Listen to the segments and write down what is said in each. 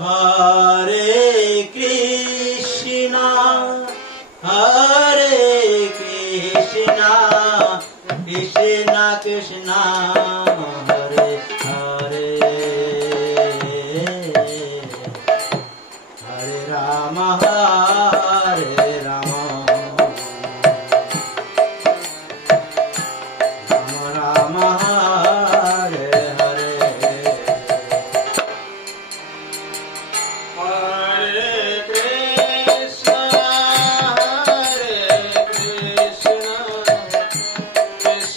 Hare Krishna, Hare Krishna, Krishna Krishna, Hare Hare, Hare Rama, Hare Rama, Rama Rama, Hare Hare.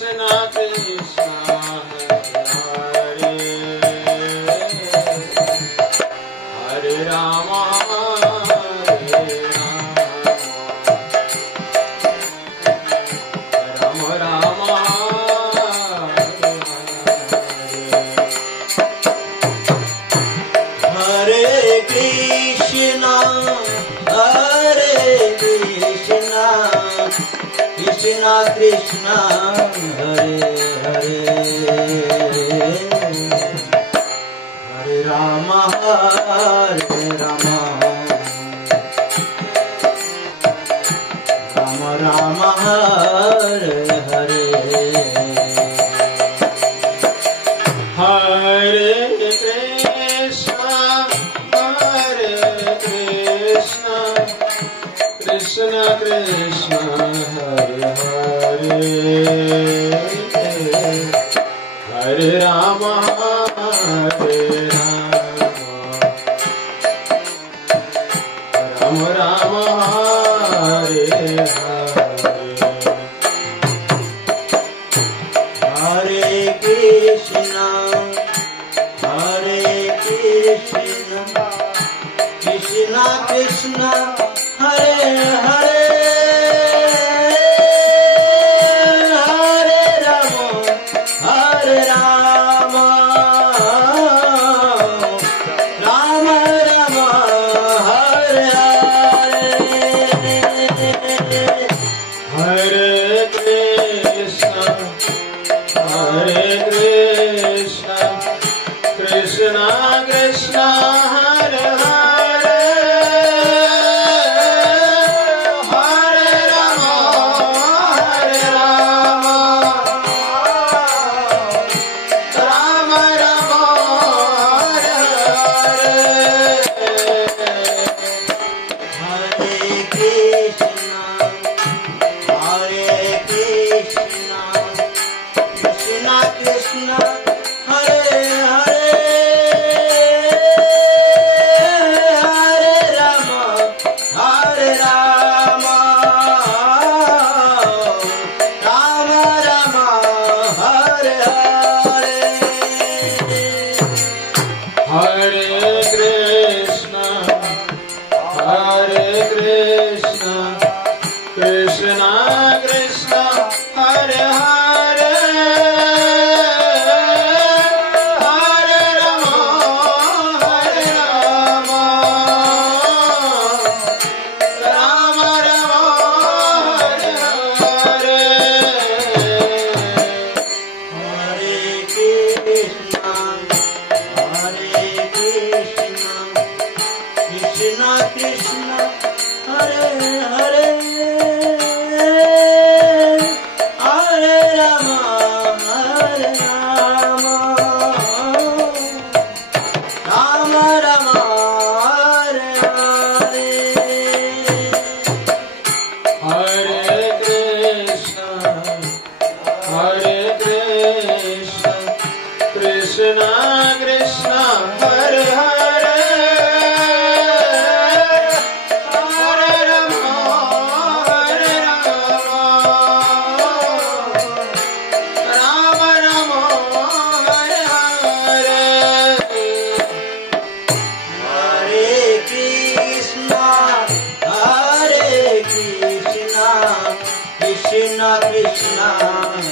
Krishna Krishna, Hare Hare, Hare Rama, Hare Rama, Rama Rama, Hare Hare, Hare Krishna, Hare Krishna, Krishna Krishna, Hare Hare, Hare Rama, Hare Rama, Rama Rama, Hare Hare, Hare Krishna, Hare Krishna, Krishna Krishna, Hare Hare, Hare Rama, Hare Rama, Rama Rama, Hare Hare, Hare Krishna, Hare Krishna, Krishna Krishna, Hare Hare, Hare Rama, Hare Rama, Rama Rama, Hare Hare, Hare Krishna, Hare Krishna, Krishna Krishna, Hare Hare, Hare Rama, Hare Rama, Rama Rama, Hare Hare, Hare Krishna, Hare Krishna, Krishna Krishna, Hare Hare, Hare Rama, Hare Rama, Rama Rama, Hare Hare, Hare Krishna, Hare Krishna, Krishna Krishna, Hare Hare, Hare Rama, Hare Rama, Rama Rama, Hare Hare, Hare Krishna, Hare Krishna, Krishna Krishna, Hare Hare, Hare Rama, Hare Rama, Rama Rama, Hare Hare, Hare Krishna, Hare Krishna, Krishna Krishna,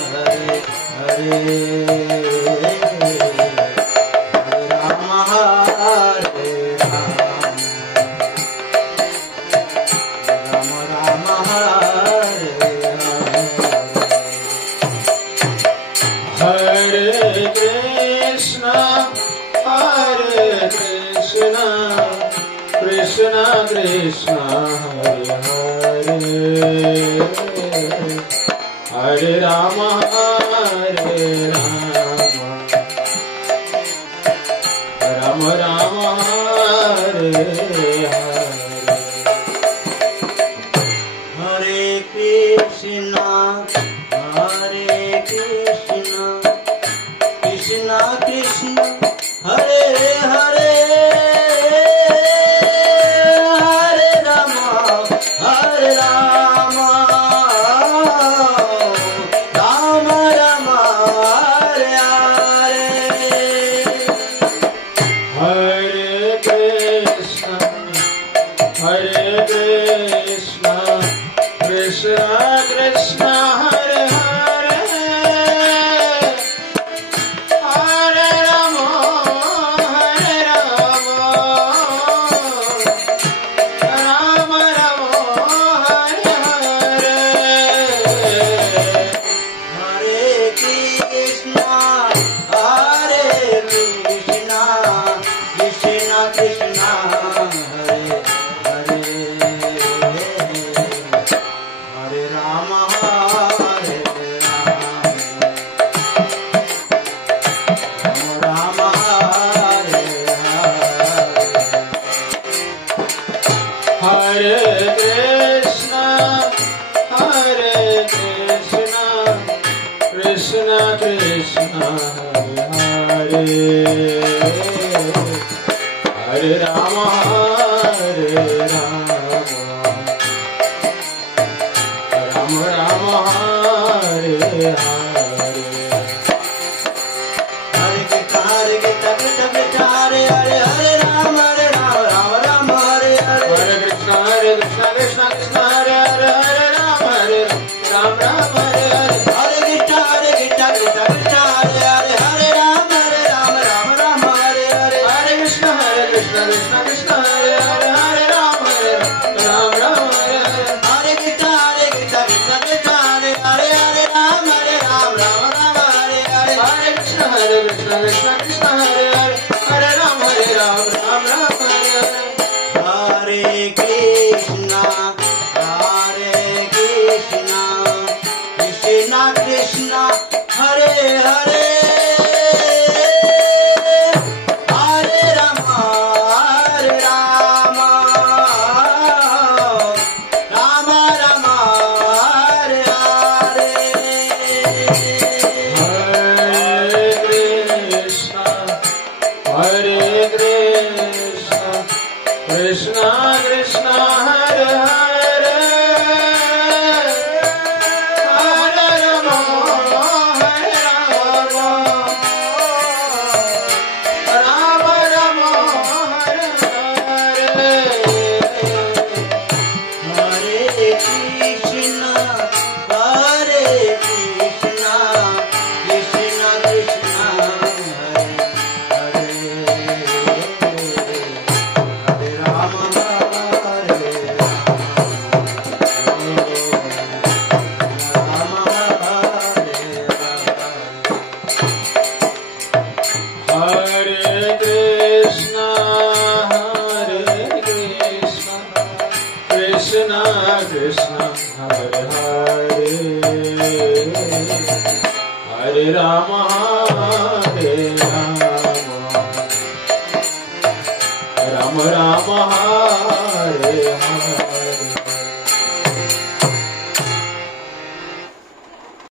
Hare Hare, Hare Rama, Hare Rama, Rama Rama, Hare Hare, Hare Krishna, Hare Krishna, Krishna Krishna Hare Hare Hare Rama Hare Rama Rama Rama Hare Hare Hare Krishna Krishna Krishna Hare Hare Hare Rama Rama Rama Hare Hare Hare Krishna Krishna Krishna Hare Hare Hare Rama Rama Rama Hare Hare Hare Krishna Krishna Krishna Hare Hare Hare Rama Rama Hare Hare Krishna Krishna Krishna Hare Hare Rama Rama Rama Hare Hare Hare Krishna Hare Hare Hare Rama Rama Hare Hare Hare Krishna Krishna Krishna Hare Hare Hare Rama Rama Hare Hare Hare Krishna Krishna Krishna Hare Hare Hare Rama Rama Hare Hare Hare Krishna Krishna Krishna Hare Hare Hare Rama Rama Hare Hare Hare Krishna Krishna Krishna Hare Hare Hare Rama Rama Hare Hare Hare Krishna Krishna Krishna Hare Hare Hare Rama Rama Hare Hare Hare Krishna Krishna Krishna Hare Hare Hare Rama Rama Rama Hare Hare Hare Krishna Krishna Krishna Hare Hare Hare Rama Rama Rama Hare Hare Hare Krishna Krishna Krishna Hare Hare Hare Rama Hare Rama Hare Krishna Krishna Krishna Hare Hare Hare Rama Hare Rama Rama Rama Hare Hare